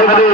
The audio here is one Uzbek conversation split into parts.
میری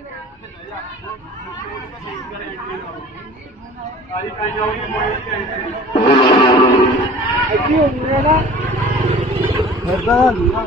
Aquí, mira.